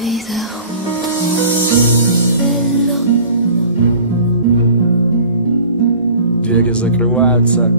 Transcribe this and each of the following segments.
vida junto a un velo. Двери закрываются.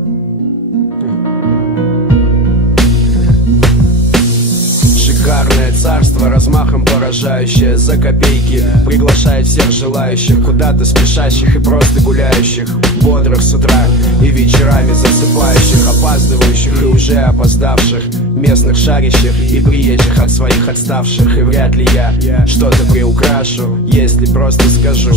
Шикарное царство, размахом поражающее, за копейки приглашает всех желающих, куда-то спешащих и просто гуляющих, бодрых с утра и вечерами засыпающих, опаздывающих и уже опоздавших, местных шарящих и приезжих от своих отставших. И вряд ли я что-то приукрашу, если просто скажу: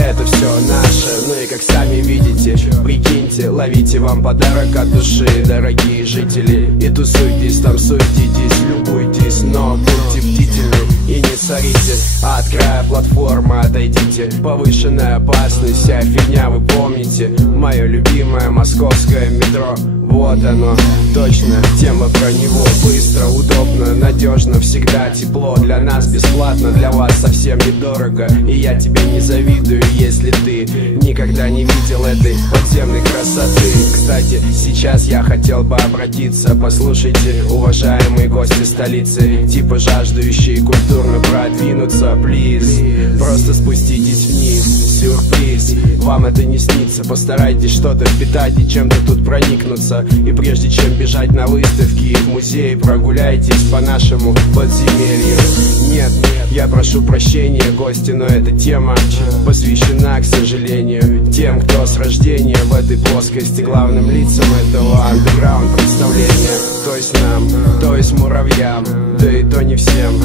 это все наше. Ну и как сами видите, прикиньте, ловите вам подарок от души, дорогие жители, и тусуйтесь, там суетитесь, любуйтесь, но будьте бдительны и не сорите. А от края платформы отойдите, повышенная опасность, вся фигня вы помните. Мое любимое московское метро, вот оно, точно, тема про него. Быстро, удобно, надежно, всегда тепло. Для нас бесплатно, для вас совсем недорого. И я тебе не завидую, если ты никогда не видел этой подземной красоты. Кстати, сейчас я хотел бы обратиться: послушайте, уважаемые гости столицы, типа жаждущие культурно продвинуться, плиз, просто спуститесь вниз, сюрприз, вам это не снится. Постарайтесь что-то впитать и чем-то тут проникнуться. И прежде чем бежать на выставки и в музей, прогуляйтесь по нашему подземелью. Нет, я прошу прощения, гости, но эта тема посвящена, к сожалению, тем, кто с рождения в этой плоскости главным лицам этого андеграунд представления. То есть нам, то есть муравьям, да и то не всем,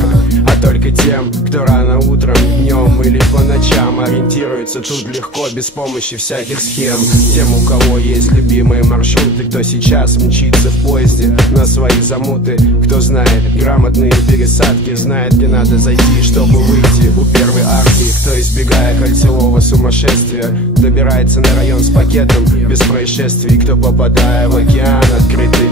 а только тем, кто рано утром, днем или по ночам ориентируется тут легко, без помощи всяких схем. Тем, у кого есть любимые маршруты, кто сейчас мчится в поезде на свои замуты, кто знает грамотные пересадки, знает, где надо зайти, чтобы выйти у первой арки, кто, избегая кольцевого сумасшествия, добирается на район с пакетом без происшествий, кто, попадая в океан открытый,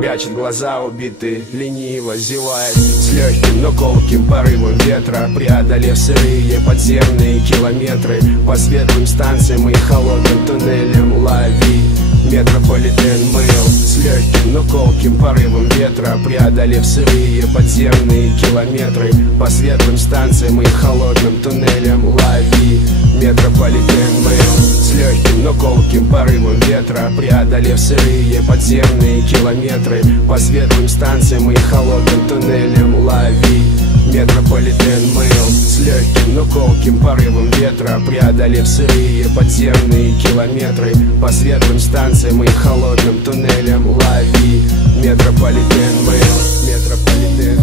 прячет глаза убитый, лениво зевает с легким, но колким порывом ветра, преодолев сырые подземные километры по светлым станциям и холодным туннелям. Лови метрополитен мыл с легким, но колким порывом ветра, преодолев сырые подземные километры по светлым станциям и холодным туннелям. Лови метрополитен мыл с легким, но колким порывом ветра, преодолев сырые подземные километры по светлым станциям и холодным туннелям. Лови метрополитен мыл с легким, но колким порывом ветра, преодолев сырые подземные километры по светлым станциям и холодным туннелям. Лови метрополитен мыл, метрополитен